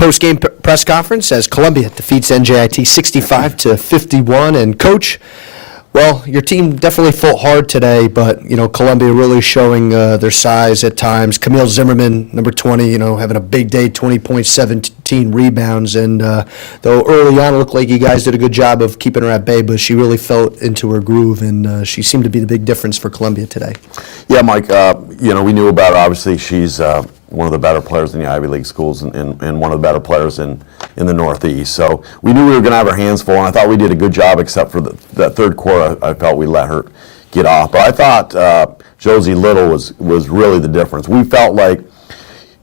Post-game press conference as Columbia defeats NJIT 65-51. And Coach, well, your team definitely fought hard today, but Columbia really showing their size at times. Camille Zimmerman, number 20, having a big day, 20 points, 17 rebounds, and though early on it looked like you guys did a good job of keeping her at bay, but she really fell into her groove, and she seemed to be the big difference for Columbia today. Yeah, Mike. We knew about her. Obviously, she's one of the better players in the Ivy League schools and one of the better players in the Northeast. So we knew we were going to have our hands full, and I thought we did a good job except for that third quarter. I felt we let her get off. But I thought Josie Little was really the difference. We felt like,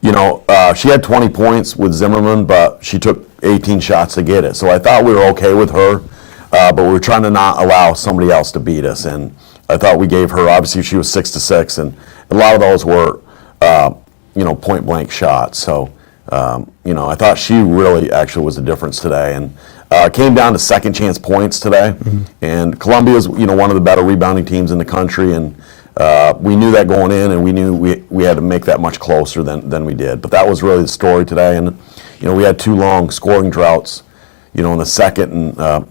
she had 20 points with Zimmerman, but she took 18 shots to get it. So I thought we were okay with her, but we were trying to not allow somebody else to beat us. And I thought we gave her, obviously she was 6-6, and a lot of those were point blank shots. So, I thought she really actually was the difference today. And it came down to second chance points today. Mm-hmm. And Columbia is, one of the better rebounding teams in the country. And we knew that going in, and we knew we had to make that much closer than we did. But that was really the story today. And, we had two long scoring droughts, in the second and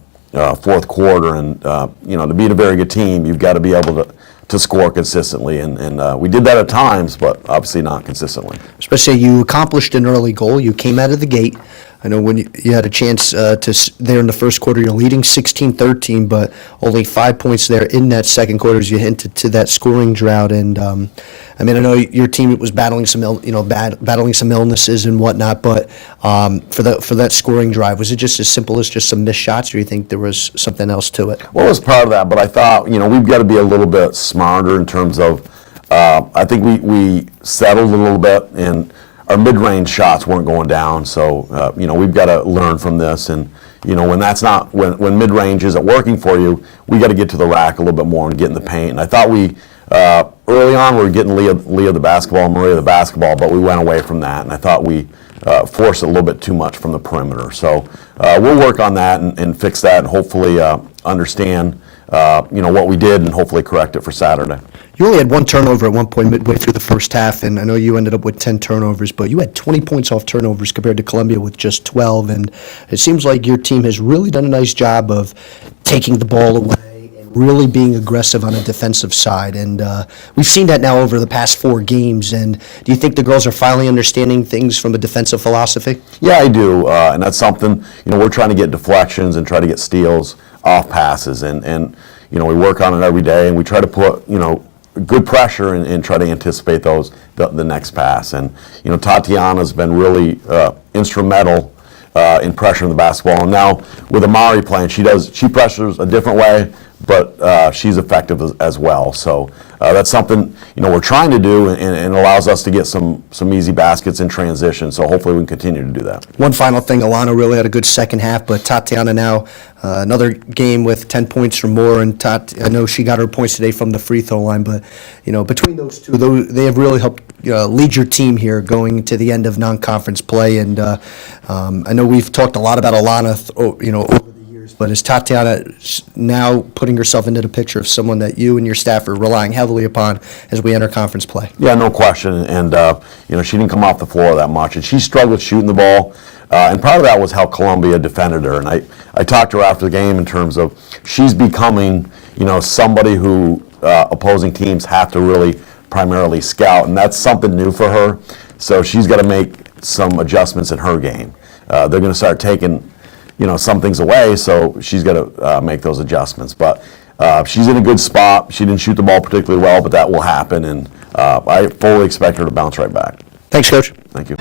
fourth quarter. And, to beat a very good team, you've got to be able to score consistently, and we did that at times, but obviously not consistently. Especially you accomplished an early goal. You came out of the gate. I know when you had a chance there in the first quarter, you're leading 16-13, but only 5 points there in that second quarter as you hinted to that scoring drought. And I know your team was battling some battling some illnesses and whatnot, but for that scoring drive, was it just as simple as just some missed shots, or do you think there was something else to it? Well, it was part of that, but I thought we've got to be a little bit smarter in terms of I think we settled a little bit, and our mid-range shots weren't going down. So we've got to learn from this, and when mid-range isn't working for you, we got to get to the rack a little bit more and get in the paint. And I thought we early on we were getting Leah the basketball, Maria the basketball, but we went away from that, and I thought we forced a little bit too much from the perimeter. So we'll work on that and fix that, and hopefully understand what we did, and hopefully correct it for Saturday. You only had one turnover at one point midway through the first half, and I know you ended up with 10 turnovers, but you had 20 points off turnovers compared to Columbia with just 12, and it seems like your team has really done a nice job of taking the ball away and really being aggressive on a defensive side, and we've seen that now over the past 4 games. And do you think the girls are finally understanding things from a defensive philosophy? Yeah, I do, and that's something, we're trying to get deflections and try to get steals off passes, and we work on it every day, and we try to put, good pressure and try to anticipate the next pass. And Tatiana's been really instrumental in pressuring the basketball. And now with Amari playing, she pressures a different way, but she's effective as well. So that's something we're trying to do, and it allows us to get some easy baskets in transition. So hopefully we can continue to do that. One final thing, Alana really had a good second half, but Tatiana now another game with 10 points or more, and I know she got her points today from the free throw line, but between those two, they have really helped lead your team here going to the end of non-conference play. And I know we've talked a lot about Alana, over the years, but is Tatiana now putting herself into the picture of someone that you and your staff are relying heavily upon as we enter conference play? Yeah, no question. And she didn't come off the floor that much, and she struggled shooting the ball. And part of that was how Columbia defended her. And I talked to her after the game in terms of she's becoming, somebody who opposing teams have to really primarily scout, and that's something new for her. So she's got to make some adjustments in her game. They're going to start taking, some things away, so she's got to make those adjustments. But she's in a good spot. She didn't shoot the ball particularly well, but that will happen, and I fully expect her to bounce right back. Thanks, Coach. Thank you.